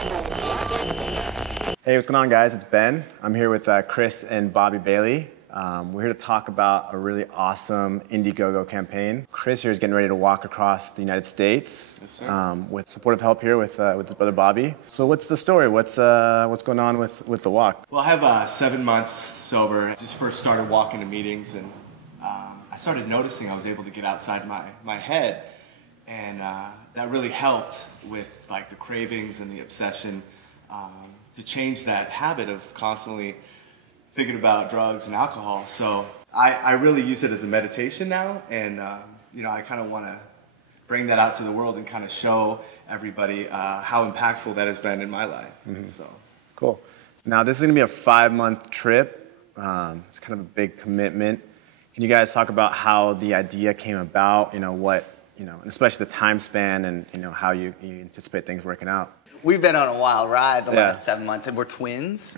Hey, what's going on, guys? It's Ben. I'm here with Chris and Bobby Bailey. We're here to talk about a really awesome Indiegogo campaign. Chris here is getting ready to walk across the United States. Yes, sir. With supportive help here with his brother Bobby. So what's the story? What's going on with the walk? Well, I have 7 months sober. I just first started walking to meetings, and I started noticing I was able to get outside my head, and that really helped with like the cravings and the obsession to change that habit of constantly thinking about drugs and alcohol. So I really use it as a meditation now, and you know, I kind of want to bring that out to the world and kind of show everybody how impactful that has been in my life. Mm-hmm. So cool. Now this is going to be a 5-month trip. It's kind of a big commitment. Can you guys talk about how the idea came about? You know, and especially the time span, and you know how you anticipate things working out. We've been on a wild ride the last 7 months, and we're twins,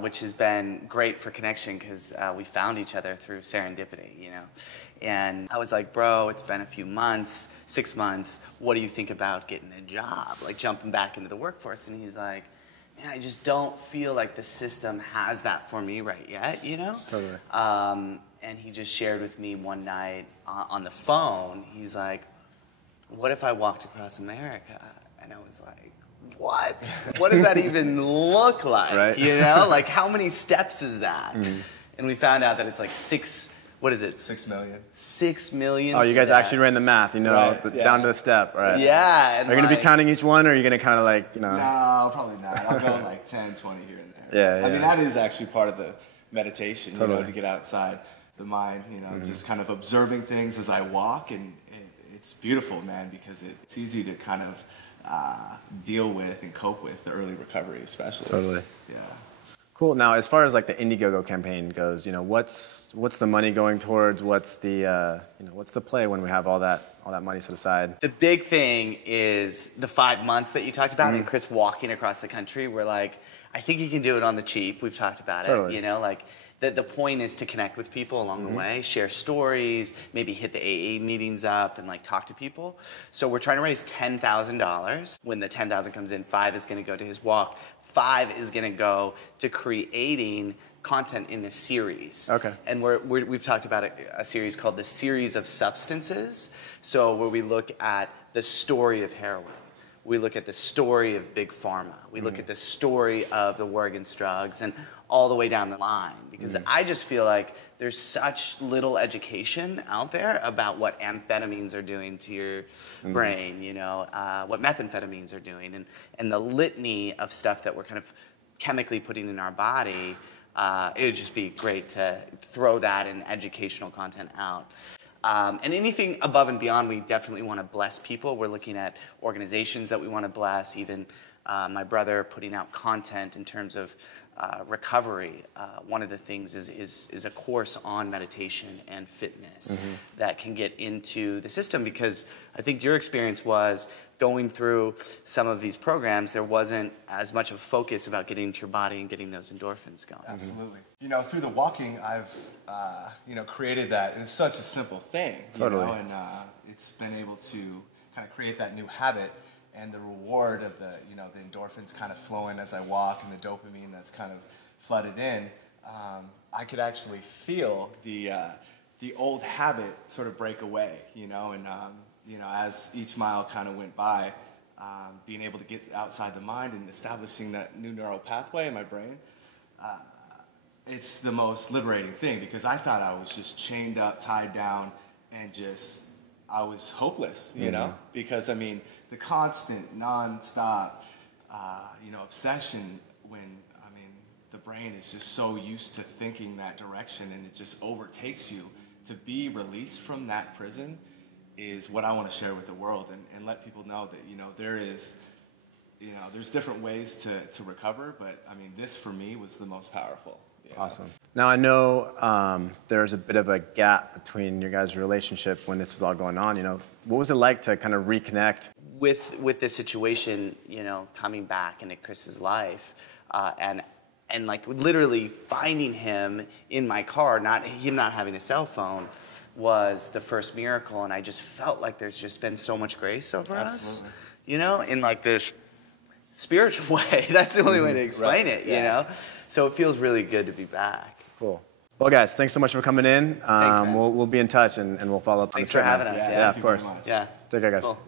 which has been great for connection because we found each other through serendipity, you know. And I was like, bro, it's been a few months, 6 months. What do you think about getting a job, like jumping back into the workforce? And he's like, man, I just don't feel like the system has that for me right yet, you know. Totally. And he just shared with me one night on the phone. He's like, what if I walked across America? And I was like, what? What does that even look like? Right. You know, like how many steps is that? And we found out that it's like 6 million. 6 million. Oh, you guys steps. actually ran the math, you know, Right, down to the step, right? Yeah. And are you going to be counting each one, or are you going to kind of like, you know? No, probably not. I'll go like 10, 20 here and there. Yeah. I mean, that is actually part of the meditation, Totally. you know, to get outside the mind, you know, just kind of observing things as I walk, and it's beautiful, man, because it's easy to kind of deal with and cope with the early recovery, especially. Totally. Yeah. Cool. Now, as far as like the Indiegogo campaign goes, you know, what's the money going towards? What's the what's the play when we have all that money set aside? The big thing is the 5 months that you talked about, and Chris walking across the country. We're like, I think you can do it on the cheap. We've talked about it. You know, like. The point is to connect with people along the way, share stories, maybe hit the AA meetings up and like talk to people. So we're trying to raise $10,000. When the $10,000 comes in, 5 is going to go to his walk. 5 is going to go to creating content in a series. Okay. And we've talked about a series called the Series of Substances. So where we look at the story of heroin. We look at the story of Big Pharma. We look at the story of the war against drugs, and all the way down the line. Because I just feel like there's such little education out there about what amphetamines are doing to your brain, you know, what methamphetamines are doing, and the litany of stuff that we're kind of chemically putting in our body. It would just be great to throw that in educational content out. And anything above and beyond, we definitely want to bless people. We're looking at organizations that we want to bless, even my brother putting out content in terms of recovery. One of the things is a course on meditation and fitness that can get into the system, because I think your experience was going through some of these programs, there wasn't as much of a focus about getting into your body and getting those endorphins going. Absolutely. You know, through the walking, I've, you know, created that. And it's such a simple thing. Totally. You know, and it's been able to kind of create that new habit, and the reward of the, you know, the endorphins kind of flowing as I walk, and the dopamine that's kind of flooded in. I could actually feel the old habit sort of break away, you know, and you know, as each mile kind of went by, being able to get outside the mind and establishing that new neural pathway in my brain, it's the most liberating thing, because I thought I was just chained up, tied down, and just, I was hopeless, you know, because I mean, the constant, non-stop, you know, obsession when, I mean, the brain is just so used to thinking that direction, and it just overtakes you. To be released from that prison is what I want to share with the world, and let people know that, you know, there is, you know, there's different ways to recover, but I mean, this for me was the most powerful. Yeah. Awesome. Now I know there's a bit of a gap between your guys' relationship when this was all going on. You know, what was it like to kind of reconnect? With this situation, you know, coming back into Chris's life, and like literally finding him in my car, him not having a cell phone, was the first miracle. And I just felt like there's just been so much grace over us, you know, in like this spiritual way. That's the only way to explain Right. it, you know? So it feels really good to be back. Cool. Well, guys, thanks so much for coming in. Man. we'll be in touch and we'll follow up. Thanks on the for trip, having man. us. Yeah, of course. Yeah. Take care, guys. Cool.